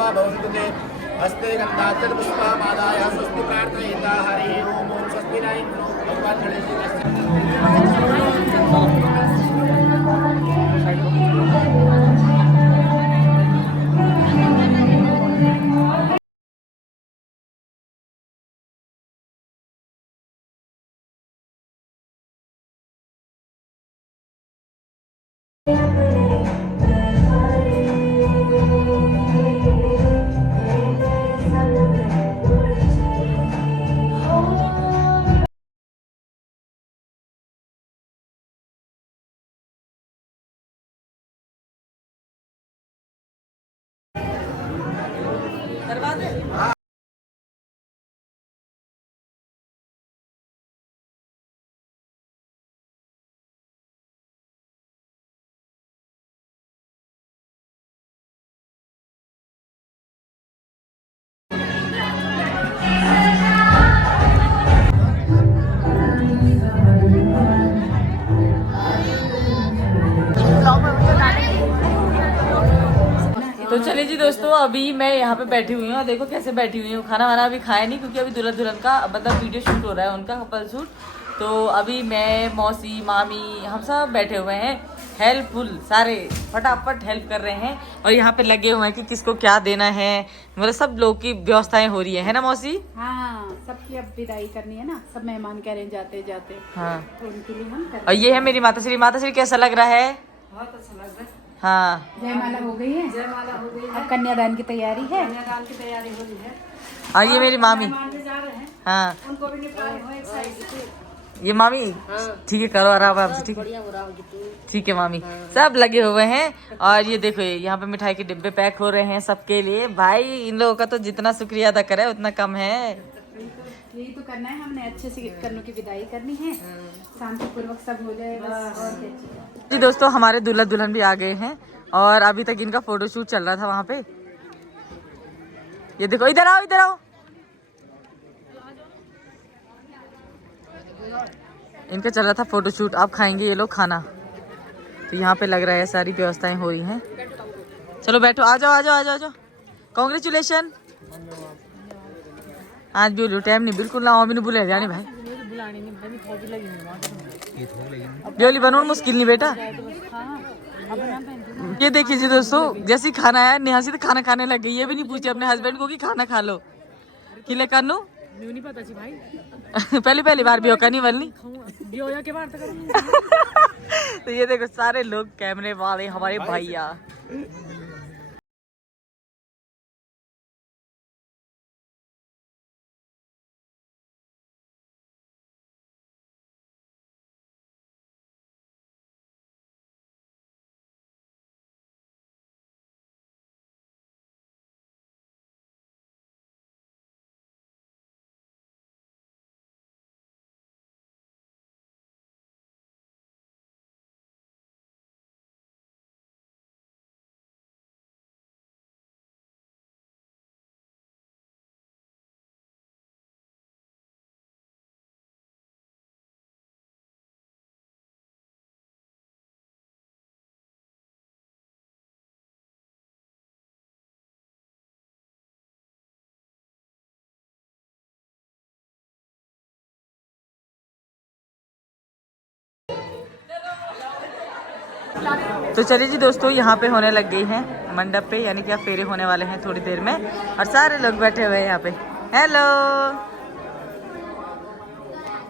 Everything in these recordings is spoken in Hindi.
वा भवन्तु ते हस्ते गन्धाचल पुष्पमादाय स्वस्ति प्रार्थयिता हरिः ओम ओम स्वस्ति न इन्द्रो भगवान् तो चलिए जी दोस्तों, अभी मैं यहाँ पे बैठी हुई हूँ और देखो कैसे बैठी हुई हूँ। खाना वाना अभी खाया नहीं क्योंकि अभी दुल्हन दुल्हन का मतलब वीडियो शूट हो रहा है, उनका कपल शूट। तो अभी मैं, मौसी, मामी, हम सब बैठे हुए हैं, हेल्पफुल सारे फटाफट हेल्प कर रहे हैं। और यहाँ पे लगे हुए हैं कि किसको क्या देना है, मतलब सब लोग की व्यवस्थाएं हो रही है ना मौसी? हाँ, सबकी अब विदाई करनी है ना, सब मेहमान कह रहे हैं जाते जाते। हाँ, तो उनके लिए हम कर। और ये है मेरी माता श्री। माता श्री कैसा लग रहा है? बहुत अच्छा लग रहा है। हाँ, जयमाला हो गई है। जयमाला हो गई है। अब कन्यादान की तैयारी है। कन्यादान की तैयारी हो रही है। और ये मेरी मामी। जा रहे हैं। हाँ, उनको भी निपटाए हो एक साइड से। ये मामी। ठीक है, करो आराम से। ठीक है, ठीक है मामी। सब लगे हुए हैं। और ये देखो, ये यहाँ पे मिठाई के डिब्बे पैक हो रहे हैं सबके लिए। भाई इन लोगों का तो जितना शुक्रिया अदा करे उतना कम है। यही तो करना है हमने, अच्छे से कन्नों की विदाई करनी है, शांतिपूर्वक सब हो जाए बस। और क्या चाहिए जी दोस्तों, हमारे दूल्हा दुल्हन भी आ गए हैं और अभी तक इनका फोटोशूट चल रहा था वहाँ पे। ये देखो, इधर आओ, इधर आओ। इनका चल रहा था फोटोशूट। अब खाएंगे ये लोग खाना। तो यहाँ पे लग रहा है सारी व्यवस्थाएं हो रही हैं। चलो बैठो, आ जाओ आ जाओ आ जाओ आ जाओ। कांग्रेचुलेशन। आज भी टाइम नहीं बिल्कुल ना, मैंने बुला जाने भाई ब्योली बनोन मुश्किल नहीं बेटा। ये देखिए जी दोस्तों, जैसे ही खाना आया नेहा से तो खाना खाने लग गई। ये भी नहीं पूछे अपने हस्बैंड को कि खाना खा लो खिले कर लो। नहीं पता जी भाई पहली बार भी होगा नहीं बल्ली के बार तो ये देखो सारे लोग कैमरे वाले हमारे भैया। तो चलिए जी दोस्तों, यहाँ पे होने लग गई हैं मंडप पे, यानी कि अब फेरे होने वाले हैं थोड़ी देर में। और सारे लोग बैठे हुए हैं यहाँ पे। हेलो।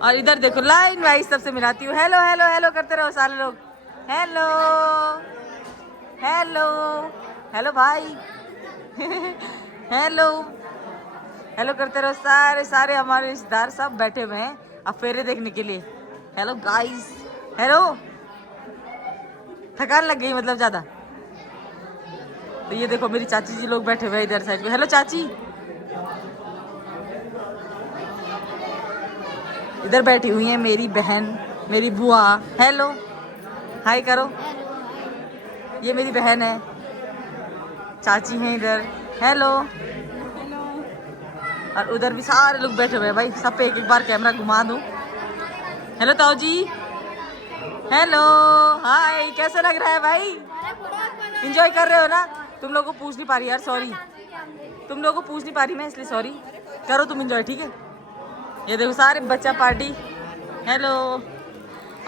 और इधर देखो लाइन वाइज सबसे मिलाती हूँ। हेलो हेलो हेलो करते रहो सारे लोग। हेलो हेलो हेलो भाई हेलो हेलो करते रहो। सारे सारे हमारे रिश्तेदार सब बैठे हुए हैं अब फेरे देखने के लिए। Hello guys. हेलो। थकान लग गई मतलब ज्यादा। तो ये देखो मेरी चाची जी लोग बैठे हुए इधर साइड पे। हेलो चाची। इधर बैठी हुई है मेरी बहन, मेरी बुआ। हेलो हाय करो। ये मेरी बहन है, चाची हैं इधर। हेलो। और उधर भी सारे लोग बैठे हुए हैं भाई। सब पे एक एक बार कैमरा घुमा दूं। हेलो ताऊ जी। हेलो हाय, कैसा लग रहा है भाई? एंजॉय कर रहे हो ना? तुम लोगों को पूछ नहीं पा रही यार, सॉरी। तुम लोगों को पूछ नहीं पा रही मैं, इसलिए सॉरी। करो तुम एंजॉय, ठीक है। ये देखो सारे बच्चा पार्टी। हेलो।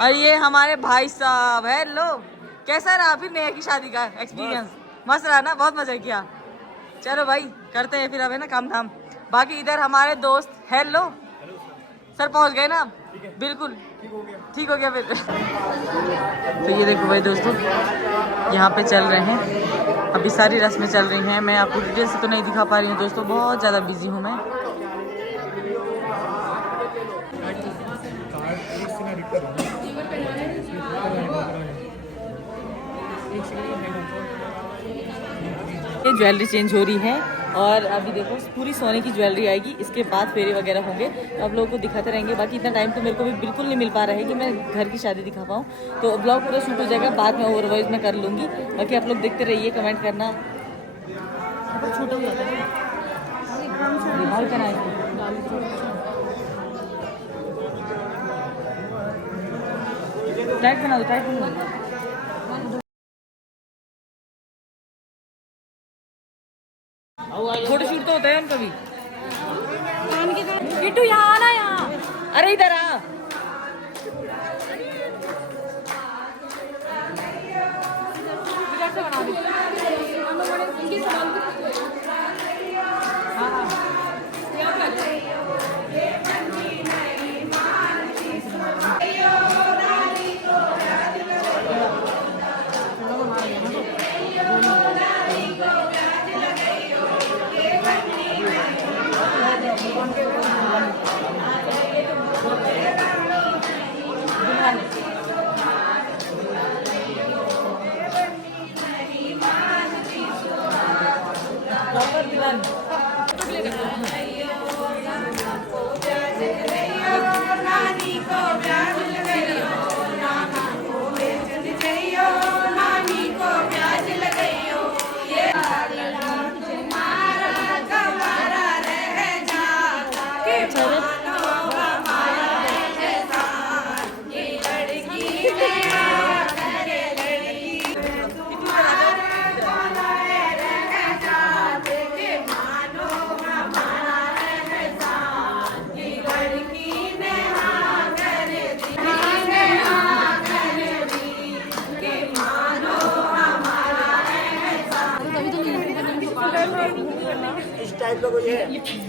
और ये हमारे भाई साहब। हेलो। कैसा रहा फिर नेहा की शादी का एक्सपीरियंस? मस्त रहा ना, बहुत मजा किया। चलो भाई करते हैं फिर अब, है ना, काम धाम। बाकी इधर हमारे दोस्त। हेलो सर, पहुंच गए ना? बिल्कुल ठीक हो गया फिर। तो ये देखो भाई दोस्तों, यहाँ पे चल रहे हैं अभी, सारी रस्में चल रही हैं। मैं आपको डिटेल से तो नहीं दिखा पा रही हूँ दोस्तों, बहुत ज़्यादा बिजी हूँ मैं। ये ज्वेलरी चेंज हो रही है और अभी देखो पूरी सोने की ज्वेलरी आएगी, इसके बाद फेरे वगैरह होंगे, तो आप लोगों को दिखाते रहेंगे। बाकी इतना टाइम तो मेरे को भी बिल्कुल नहीं मिल पा रहा है कि मैं घर की शादी दिखा पाऊँ, तो ब्लॉग पूरा शूट हो जाएगा, बाद में ओवरवाइज मैं कर लूँगी। बाकी आप लोग देखते रहिए, कमेंट करना। छोटा हो जाता है टाइट बना दो, टाइट बना दो। फोटो शूट तो होता है उनका भी। किट्टू यहाँ आना, यहाँ। अरे इधर आ।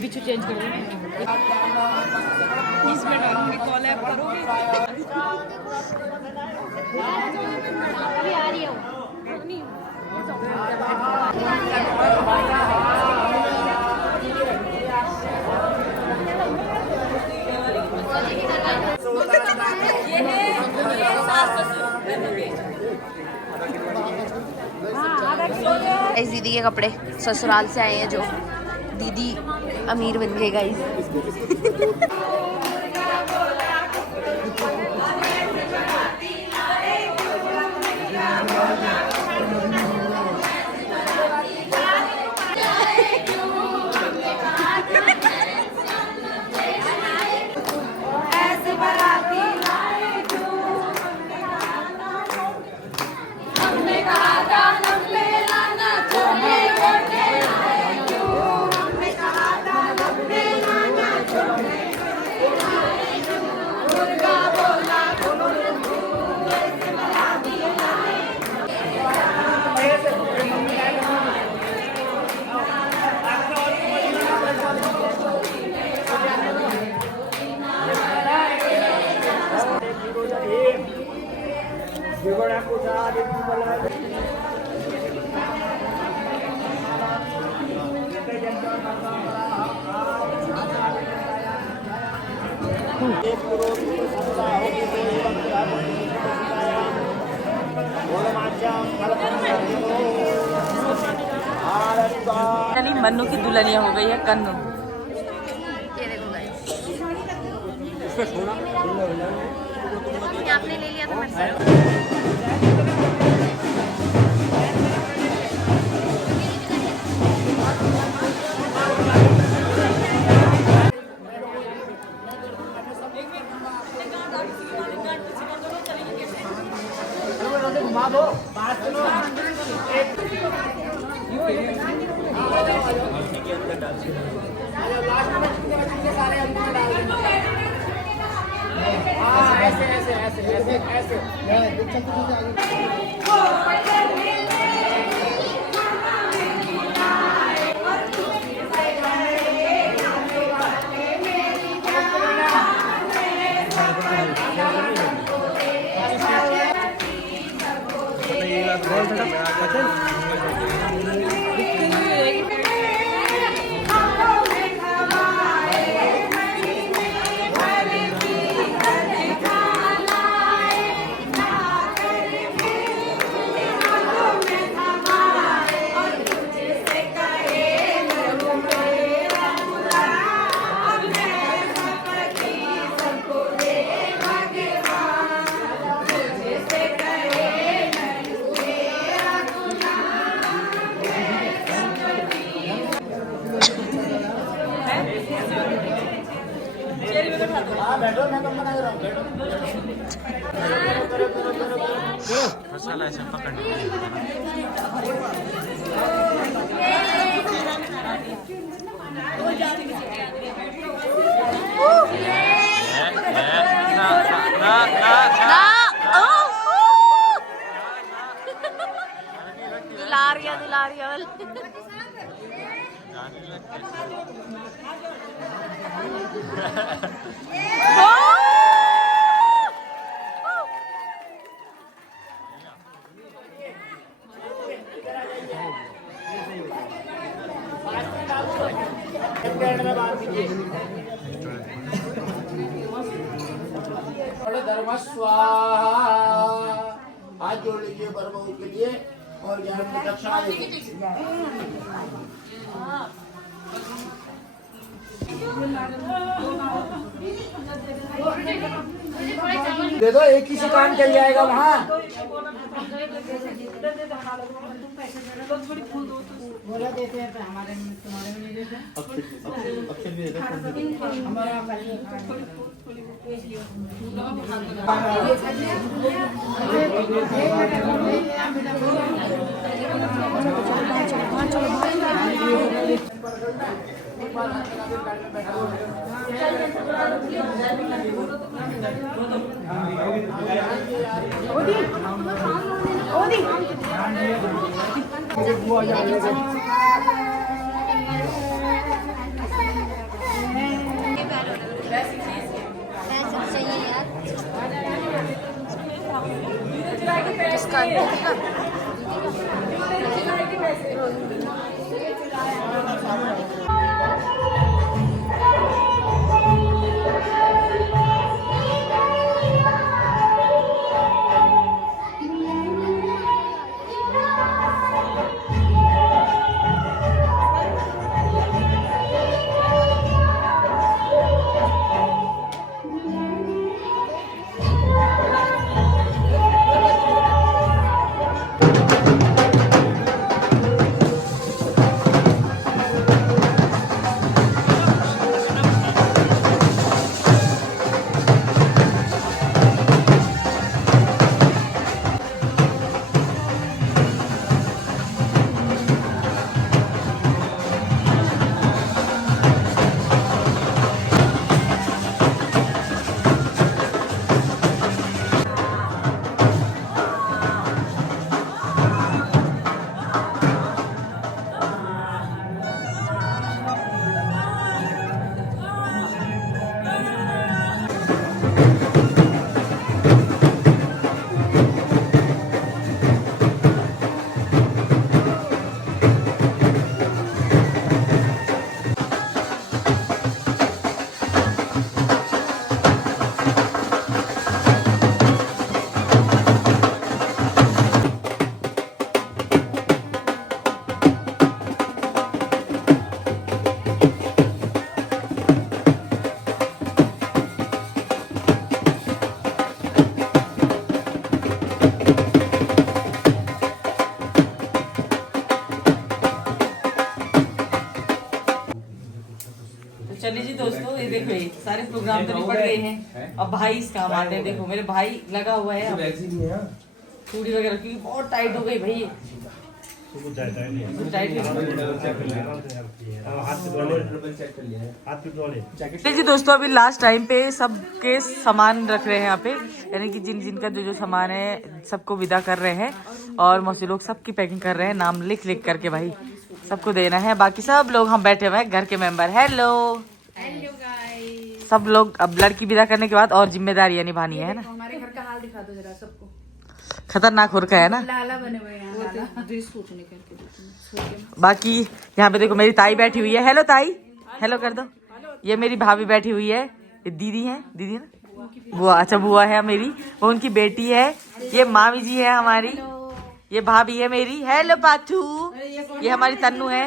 बिच्छू चेंज कर देंगे, इसमें डालूंगी, कॉलैब करोगे? अभी आ रही है इस दीदी के कपड़े ससुराल से आए हैं, जो दीदी अमीर बन गए गाइस। मन्नू की दुल्हनिया हो गई है कन्नू। ये देखो गाइस, आपने ले लिया था मेरे से। घुमा दो, बात सुनो। बैठो मैं कम बना रहा हूँ बैठो मसाला ऐसे पकड़ना दुलारिया धर्म स्वाहा हाथ जोड़ लीजिए बरबहू के लिए और ज्ञान की दक्षिणा दे दो एक ही से काम चल जाएगा वहाँ बोला देते हैं तो हमारे में तुम्हारे में नहीं देते अक्षर भी देते हमारा चलिए जी दोस्तों, ये देखो ये सारे प्रोग्राम तो निपट गए हैं। अब भाई इस काम आते हैं। देखो मेरे भाई लगा हुआ है चूड़ी वगैरह, क्योंकि बहुत टाइट हो गई भाई ये। टाइट चलिए जी दोस्तों, अभी लास्ट टाइम पे सबके सामान रख रहे हैं यहाँ पे, यानी कि जिन जिनका जो जो सामान है सबको विदा कर रहे हैं। और मौसी लोग सबकी पैकिंग कर रहे हैं, नाम लिख लिख करके भाई सबको देना है। बाकी सब लोग हम बैठे हुए हैं घर के मेंबर। हेलो सब लोग। अब लड़की विदा करने के बाद और जिम्मेदारियां निभानी है ना। हमारे घर का हाल दिखा दो जरा सबको। खतरनाक हो रखा है ना। लाला बने हुए हैं यहाँ। बाकी यहाँ पे देखो मेरी ताई बैठी हुई है। हेलो ताई, हेलो कर दो। ये मेरी भाभी बैठी हुई है, ये दीदी है, दीदी है ना, बुआ। अच्छा बुआ है मेरी, वो उनकी बेटी है। ये मामी जी है हमारी, ये भाभी है मेरी। हेलो पाथू, ये हमारी तन्नू है।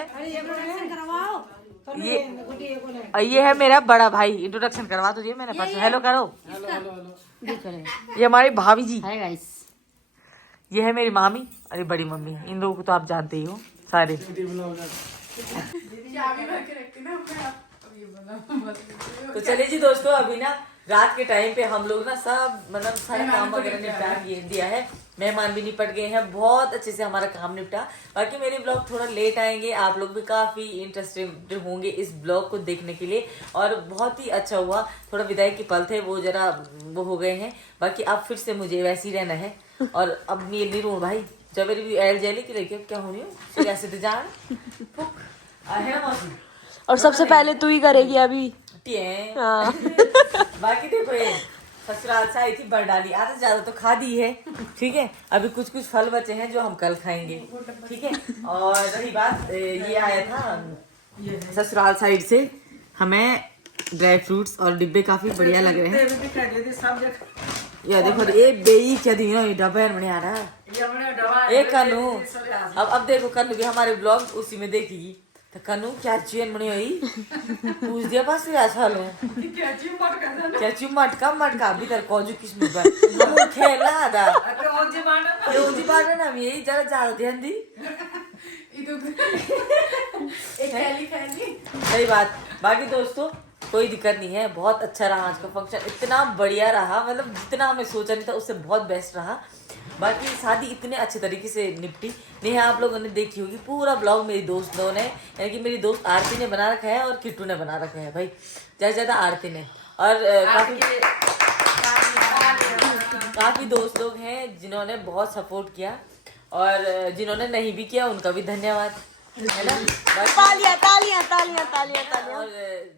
ये है मेरा बड़ा भाई। इंट्रोडक्शन करवा दो जी मैंने परसों। हेलो करो। ये हमारी भाभी जी। ये है मेरी मामी, अरे बड़ी मम्मी है। इन लोगों को तो आप जानते ही हो सारे। तो चलिए जी दोस्तों, अभी ना रात के टाइम पे हम लोग ना सब मतलब सारा काम वगैरह निपटा दिया है। मेहमान भी निपट गए हैं, बहुत अच्छे से हमारा काम निपटा। बाकी मेरे ब्लॉग थोड़ा लेट आएंगे, आप लोग भी काफी इंटरेस्टेड होंगे इस ब्लॉग को देखने के लिए। और बहुत ही अच्छा हुआ, थोड़ा विदाई के पल थे वो जरा वो हो गए हैं। बाकी अब फिर से मुझे वैसे ही रहना है। और अब नहीं रू भाई, जब मेरी भी एल जेली की लड़की क्या होनी हो ऐसे तो जान है ना मौसी। और सबसे पहले तू ही करेगी अभी। हाँ। बाकी देखो ये ससुराल से आई थी बरडाली, आधा ज्यादा तो खा दी है, ठीक है। अभी कुछ कुछ फल बचे हैं जो हम कल खाएंगे, ठीक है। और रही बात, ये आया था ससुराल साइड से, हमें ड्राई फ्रूट्स और डिब्बे काफी बढ़िया लग रहे हैं। ये देखो ये बेई क्या दी ना डब्बा में आ रहा है। कनू अब देखो कनू भी हमारे ब्लॉग उसी में देखेगी। तो कनू क्या चीन बनी हुई पूछ दिया पास ऐसा लो क्या चीज मटका अभी तक कौजू किस्म पर खेला था रोजी बांटा ना यही जरा ज्यादा ध्यान दी। सही बात। बाकी दोस्तों कोई दिक्कत नहीं है, बहुत अच्छा रहा आज का फंक्शन, इतना बढ़िया रहा, मतलब जितना हमें सोचा नहीं था उससे बहुत बेस्ट रहा। बाकी शादी इतने अच्छे तरीके से निपटी। नेहा आप लोगों ने देखी होगी पूरा ब्लॉग मेरी दोस्तों ने, यानी कि मेरी दोस्त आरती ने बना रखा है और किट्टू ने बना रखा है भाई, ज्यादा आरती ने। और काफी दोस्त लोग हैं जिन्होंने बहुत सपोर्ट किया, और जिन्होंने नहीं भी किया उनका भी धन्यवाद, है ना। तालियां तालियां तालियां तालियां तालियां। और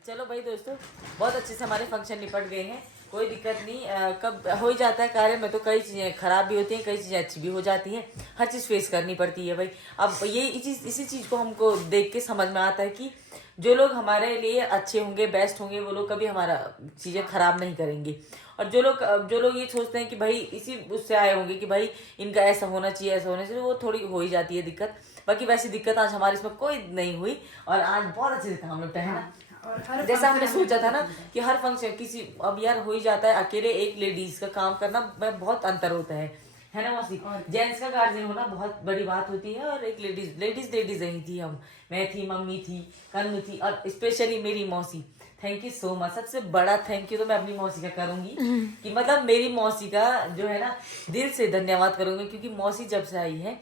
चलो भाई दोस्तों, बहुत अच्छे से हमारे फंक्शन निपट गए हैं, कोई दिक्कत नहीं। कब हो ही जाता है कार्य में, तो कई चीजें खराब भी होती हैं, कई चीजें अच्छी भी हो जाती हैं, हर चीज फेस करनी पड़ती है भाई। अब ये इसी चीज को हमको देख के समझ में आता है कि जो लोग हमारे लिए अच्छे होंगे, बेस्ट होंगे, वो लोग कभी हमारा चीजें खराब नहीं करेंगे। और जो लोग ये सोचते हैं कि भाई इसी उससे आए होंगे कि भाई इनका ऐसा होना चाहिए, ऐसा होना चाहिए, वो थोड़ी हो ही जाती है दिक्कत। बाकी वैसी दिक्कत आज हमारी इसमें कोई नहीं हुई, और आज बहुत अच्छे से काम निपटा है ना। जैसा हमने सोचा था ना कि हर फंक्शन किसी अब यार हो ही जाता है, अकेले एक लेडीज का काम करना में बहुत अंतर होता है ना मौसी। जेंट्स का गार्जियन होना बहुत बड़ी बात होती है, और एक लेडीज नहीं थी हम, मैं थी, मम्मी थी, कन्नू थी, और स्पेशली मेरी मौसी। थैंक यू सो मच, सबसे बड़ा थैंक यू तो मैं अपनी मौसी का करूंगी कि मतलब मेरी मौसी का जो है ना दिल से धन्यवाद करूंगी, क्योंकि मौसी जब से आई है,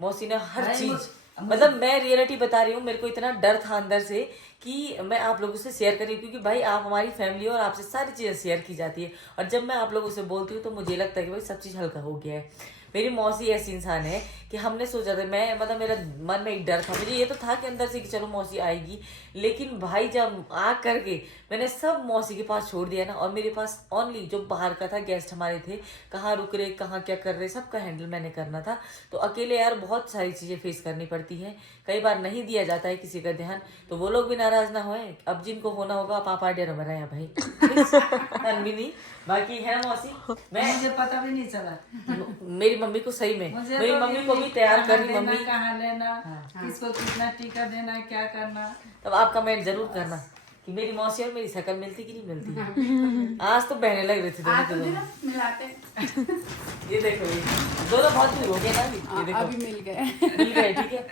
मौसी ने हर चीज, मतलब मैं रियलिटी बता रही हूँ, मेरे को इतना डर था अंदर से कि मैं आप लोगों से शेयर कर रही हूँ, क्योंकि भाई आप हमारी फैमिली हो और आपसे सारी चीजें शेयर की जाती है, और जब मैं आप लोगों से बोलती हूँ तो मुझे लगता है कि भाई सब चीज हल्का हो गया है। मेरी मौसी ऐसी इंसान है कि हमने सोचा था, मैं मतलब मेरा मन में एक डर था, मुझे ये तो था कि अंदर से कि चलो मौसी आएगी, लेकिन भाई जब आ करके मैंने सब मौसी के पास छोड़ दिया ना, और मेरे पास ओनली जो बाहर का था, गेस्ट हमारे थे, कहाँ रुक रहे, कहाँ क्या कर रहे, सबका हैंडल मैंने करना था। तो अकेले यार बहुत सारी चीज़ें फेस करनी पड़ती हैं, कई बार नहीं दिया जाता है किसी का ध्यान, तो वो लोग भी नाराज ना होए। अब जिनको होना होगा पापा डेरा बनाया भाई नहीं। बाकी है मौसी, मुझे पता भी नहीं चला, मेरी मम्मी को सही में, मेरी मम्मी को भी तैयार करी, मम्मी कहाँ लेना, किसको कितना टीका देना, क्या करना। तब आप कमेंट जरूर करना कि मेरी मौसी और मेरी शक्ल मिलती कि नहीं मिलती। आज तो बहने लग रहे थे दोनों मिलाते। ये देखो ये दोनों बहुत दूर हो गए ना, ये देखो अभी मिल गए ठीक है।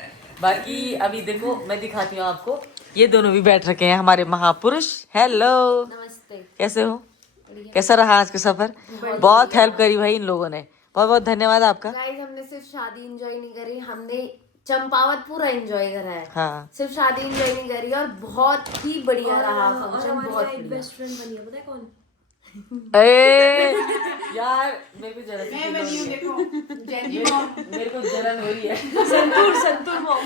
बाकी अभी देखो मैं दिखाती हूँ आपको, ये दोनों भी बैठ रखे हैं हमारे महापुरुष। हेलो, नमस्ते, कैसे हो? कैसा रहा आज का सफर? बहुत हेल्प करी भाई इन लोगों ने, बहुत बहुत धन्यवाद आपका। गाइस हमने सिर्फ शादी एंजॉय नहीं करी, हमने चंपावत पूरा एंजॉय करा है। हाँ सिर्फ शादी एंजॉय नहीं करी और बहुत ही बढ़िया रहा फंक्शन, बहुत बढ़िया। बेस्ट फ्रेंड बनी है, पता है कौन? ए यार मेरे को जलन मैं बनी हूँ, देखो जैनी मॉम। मेरे को जलन हो रही है। संतूर मॉम।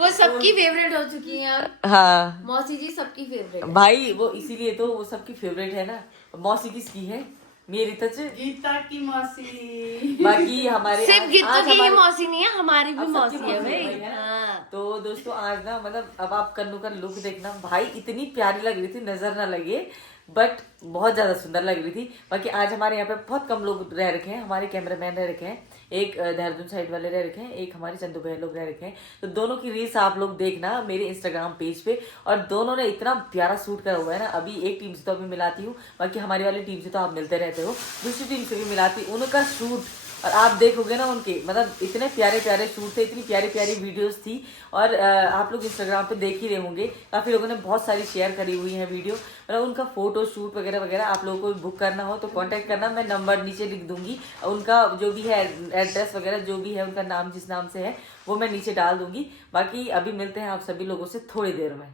वो सबकी फेवरेट हो चुकी है अब। हाँ मौसी जी सबकी फेवरेट है। भाई वो इसीलिए तो वो सबकी फेवरेट है ना। मौसी किसकी है? मेरी तो गीता की मौसी। बाकी हमारे सिर्फ गीतू आज की ही हमारे- मौसी नहीं है, हमारी भी अब सबकी मौसी है मौसी है भाई। भाई, है ना? हाँ। तो दोस्तों आज ना मतलब अब आप कन्नू का लुक देखना भाई, इतनी प्यारी लग रही थी, नजर ना लगे बट बहुत ज्यादा सुंदर लग रही थी। बाकी आज हमारे यहाँ पे बहुत कम लोग रह रखे हैं, हमारे कैमरामैन रह रखे हैं, एक देहरादून साइड वाले रह रखे हैं, एक हमारे चंदू भैया लोग रह रखे हैं। तो दोनों की रील्स आप लोग देखना मेरे इंस्टाग्राम पेज पे। और दोनों ने इतना प्यारा सूट करा हुआ है ना। अभी एक टीम से तो अभी मिलाती हूँ, बाकी हमारी वाली टीम से तो आप मिलते रहते हो, दूसरी टीम से भी मिलाती हूँ। उनका शूट और आप देखोगे ना उनके मतलब इतने प्यारे प्यारे शूट थे, इतनी प्यारी प्यारी वीडियोस थी। और आप लोग इंस्टाग्राम पे देख ही रहे होंगे, काफ़ी लोगों ने बहुत सारी शेयर करी हुई हैं वीडियो। मतलब उनका फोटो शूट वगैरह वगैरह आप लोगों को बुक करना हो तो कांटेक्ट करना, मैं नंबर नीचे लिख दूंगी। उनका जो भी है एड्रेस वगैरह जो भी है, उनका नाम जिस नाम से है वो मैं नीचे डाल दूंगी। बाकी अभी मिलते हैं आप सभी लोगों से थोड़ी देर में।